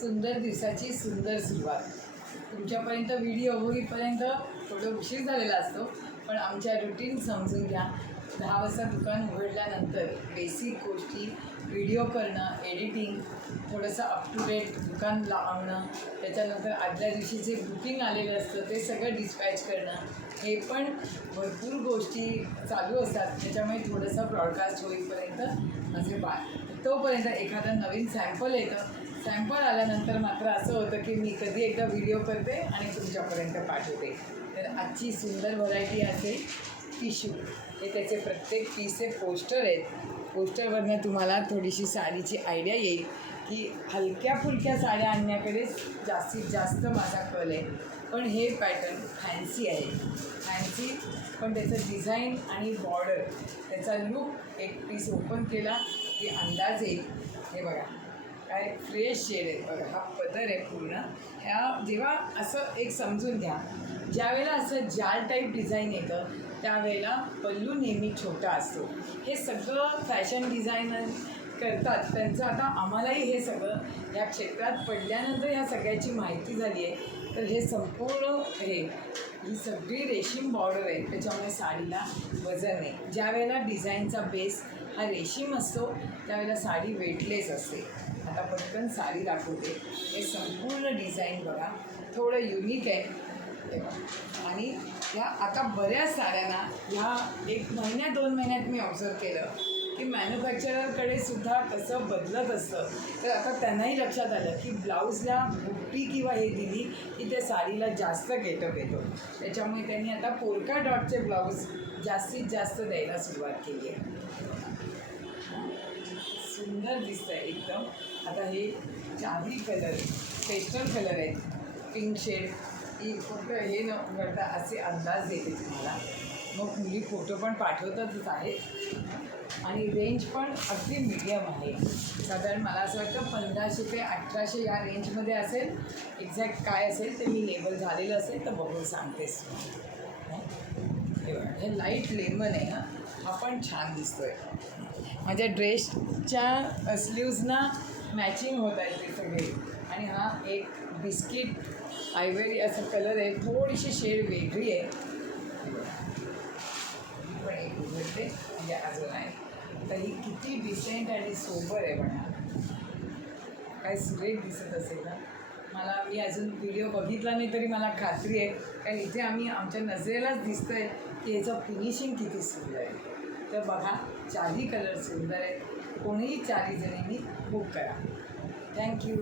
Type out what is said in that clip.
सुंदर दिवसाची सुंदर सुरुवात. तुमच्यापर्यंत व्हिडिओ होईपर्यंत थोडं उशीर झालेला असतो, पण आमच्या रुटीन समजून घ्या. 10 वाजता दुकान उघडल्यानंतर बेसिक गोष्टी व्हिडिओ करणं, एडिटिंग, थोडंसं अप टू डेट दुकान लावणं, त्याच्यानंतर आदल्या दिवशी जे बुकिंग आलेलं असतं ते सगळं डिस्पॅच करणं, हे पण भरपूर गोष्टी चालू असतात. त्याच्यामुळे थोडंसं ब्रॉडकास्ट होईपर्यंत माझे तोपर्यंत एखादं नवीन सॅम्पल येतं. सॅम्पल आल्यानंतर मात्र असं होतं की मी कधी एकदा व्हिडिओ करते आणि तुमच्यापर्यंत पाठवते. तर आजची सुंदर व्हरायटी असेल टिश्यू. हे त्याचे प्रत्येक पीसचे पोस्टर आहेत. पोस्टरवरनं तुम्हाला थोडीशी साडीची आयडिया येईल की हलक्या फुलक्या साड्या आणण्याकडेच जास्तीत जास्त माझा कल आहे. पण हे पॅटर्न फॅन्सी आहे. फॅन्सी पण त्याचं डिझाईन आणि बॉर्डर, त्याचा लूक एक पीस ओपन केला की अंदाज येईल. हे बघा काय फ्रेश शेड आहे. बघा हा पदर आहे पूर्ण. ह्या जेव्हा असं एक समजून घ्या, ज्यावेळेला असं जाल टाईप डिझाईन येतं त्यावेळेला पल्लू नेहमी छोटा असतो. हे सगळं फॅशन डिझायनर करतात त्यांचं. आता आम्हालाही हे सगळं ह्या क्षेत्रात पडल्यानंतर ह्या सगळ्याची माहिती झाली आहे. तर हे संपूर्ण ही सगळी रेशीम बॉर्डर आहे, त्याच्यामुळे साडीला वजन आहे. ज्या वेळेला डिझाईनचा बेस हा रेशीम असतो त्यावेळेला साडी वेटलेस असते. आता पटकन साडी दाखवते. हे संपूर्ण डिझाईन बघा, थोडं युनिक आहे. आणि ह्या आता बऱ्याच साड्यांना ह्या 1 महिन्या 2 महिन्यात मी ऑब्झर्व केलं की मॅन्युफॅक्चररकडे सुद्धा कसं बदलत असतं. तर आता त्यांनाही लक्षात आलं की ब्लाऊजला बुट्टी किंवा हे दिली की त्या साडीला जास्त गेटअप येतो. त्याच्यामुळे त्यांनी आता पोल्का डॉटचे ब्लाऊज जास्तीत जास्त द्यायला सुरुवात केली आहे. सुंदर दिसतं आहे एकदम. आता हे चारी कलर, पेस्टल कलर आहेत, पिंक शेड. ही फक्त हे न करता असे अंदाज देते तुम्हाला. मग मुली फोटो पण पाठवतातच आहेत आणि रेंज पण अगदी मीडियम आहे. साधारण मला असं वाटतं 1500 ते 1800 या रेंजमध्ये असेल. एक्झॅक्ट काय असेल ते मी लेबल झालेलं असेल तर बघून सांगतेस. हे बघा, हे लाईट लेमन आहे. हा पण छान दिसतो आहे. माझ्या ड्रेसच्या स्लीव्जना मॅचिंग होत आहे ते सगळे. आणि हा एक बिस्किट आयव्हरी असं कलर आहे, थोडीशी शेड वेगळी आहे. पण एक उघडते म्हणजे अजून आहे. तर ही किती डिसेंट आणि सोबर आहे. म्हणा काय सुरेख दिसत असेल ना. मी अजून व्हिडिओ बघितला नाही तरी मला खात्री आहे, कारण इथे आमच्या नजरेलाच दिसतं आहे की ह्याचं फिनिशिंग किती सुंदर आहे. तर बघा, चारही कलर सुंदर आहेत. कोणीही 4 जणींनी बुक करा. थँक्यू.